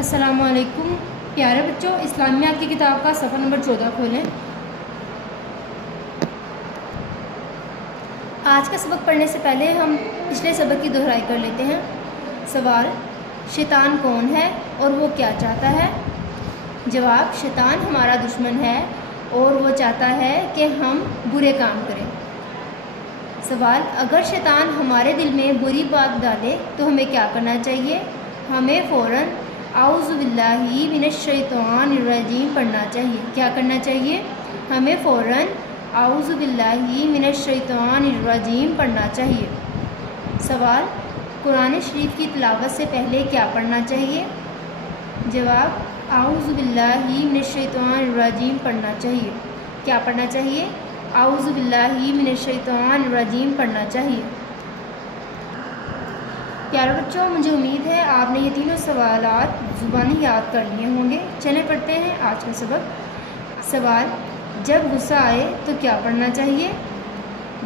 السلام علیکم پیارے بچوں، اسلامیات کی کتاب کا صفحہ نمبر 14 کھولیں۔ آج کا سبق پڑھنے سے پہلے ہم پچھلے سبق کی دہرائی کر لیتے ہیں۔ سوال: شیطان کون ہے اور وہ کیا چاہتا ہے؟ جواب: شیطان ہمارا دشمن ہے اور وہ چاہتا ہے کہ ہم برے کام کریں۔ سوال: اگر شیطان ہمارے دل میں بری بات ڈالے تو ہمیں کیا کرنا چاہیے؟ ہمیں فوراً اعوذ باللہ من الشیطان الرجیم پڑھنا چاہیے۔ کیا کرنا چاہیے؟ ہمیں فوراً اعوذ باللہ من الشیطان الرجیم پڑھنا چاہیے۔ سوال: قرآن شریف کی تلاوت سے پہلے کیا پڑھنا چاہیے؟ جواب: اعوذ باللہ من الشیطان الرجیم پڑھنا چاہیے۔ کیا پڑھنا چاہیے؟ اعوذ باللہ من الشیطان الرجیم پڑھنا چاہیے۔ پیارے بچوں، مجھے امید ہے آپ نے یہ تینوں سوالات زبانی یاد کر لیے ہوں گے۔ چلیں پڑھتے ہیں آج کا سبق۔ سوال: جب غصہ آئے تو کیا پڑھنا چاہیے؟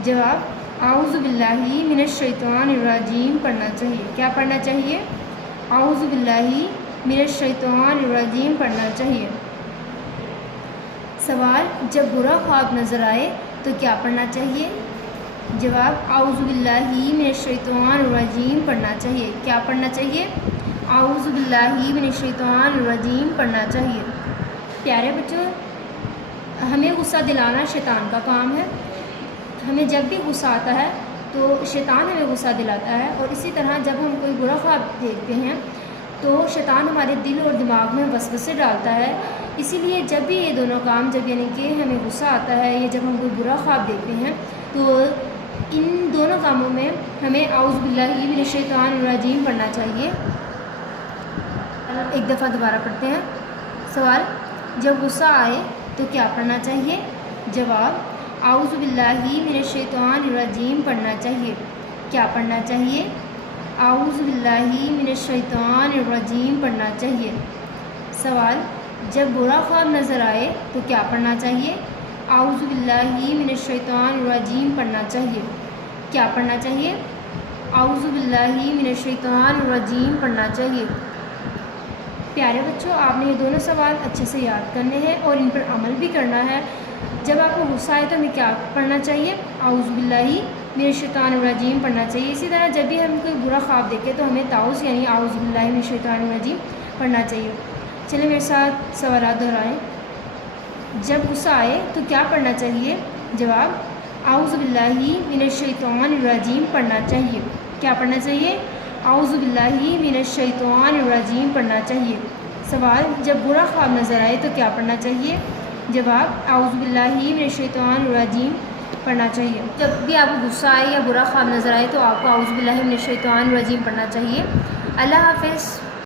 جواب: اعوذ باللہ من الشیطان الرجیم پڑھنا چاہیے۔ کیا پڑھنا چاہیے؟ اعوذ باللہ من الشیطان الرجیم پڑھنا چاہیے۔ سوال: جب برا خواب نظر آئے تو کیا پڑھنا چاہیے؟ جواب: اعوذ باللہ من الشیطان الرجیم پڑھنا چاہیے۔ کیا پڑھنا چاہیے؟ اعوذ باللہ من الشیطان الرجیم پڑھنا چاہیے۔ پیارے بچوں، ہمیں غصہ دلانا شیطان کا کام ہے۔ ہمیں جب بھی غصہ آتا ہے تو شیطان ہمیں غصہ دلاتا ہے، اور اسی طرح جب ہم کوئی برا خواب دیکھتے ہیں تو شیطان ہمارے دل اور دماغ میں وسوسے ڈالتا ہے۔ اسی لیے جب بھی یہ دونوں کام، جب یعنی کہ ہمیں غصہ آتا ہے یا جب ہم کوئی برا خواب دیکھتے ہیں، تو ان دونوں کاموں میں ہمیں اعوذ باللہ من الشیطان الرجیم پڑھنا چاہیے۔ ایک دفعہ دوبارہ پڑھتے ہیں۔ سوال: جب غصہ آئے تو کیا پڑھنا چاہیے؟ جواب: اعوذ باللہ من الشیطان الرجیم پڑھنا چاہیے۔ کیا پڑھنا چاہیے؟ اعوذ باللہ من الشیطان الرجیم پڑھنا چاہیے۔ سوال: جب برا خواب نظر آئے تو کیا پڑھنا چاہیے؟ اعوذ باللہ من الشیطان الرجیم پڑھنا چاہیے۔ کیا پڑھنا چاہیے؟ اعوذ باللہ من الشیطان الرجیم پڑھنا چاہیے۔ پیارے بچوں، آپ نے یہ دونوں سوال اچھے سے یاد کرنے ہیں اور ان پر عمل بھی کرنا ہے۔ جب آپ کو غصہ آئے تو ہمیں کیا پڑھنا چاہیے؟ اعوذ باللہ من الشیطان الرجیم پڑھنا چاہیے۔ اسی طرح جب بھی ہم کوئی برا خواب دیکھیں تو ہمیں تعوذ یعنی اعوذ باللہ من الشیطان الرجیم پڑھنا چاہیے۔ چلیں میرے ساتھ سوالات دہرائیں۔ جب غصہ آئے تو کیا پڑھنا چاہیے؟ جواب: اعوذ باللہ من الشیطان الرجیم پڑھنا چاہیے۔ کیا پڑھنا چاہیے؟ اعوذ باللہ من الشیطان الرجیم پڑھنا چاہیے۔ سوال: جب برا خواب نظر آئے تو کیا پڑھنا چاہیے؟ جواب: اعوذ باللہ من الشیطان الرجیم پڑھنا چاہیے۔ جب بھی آپ کو غصہ آئے یا برا خواب نظر آئے تو آپ کو اعوذ باللہ من الشیطان الرجیم پڑھنا چاہیے۔ اللہ حافظ۔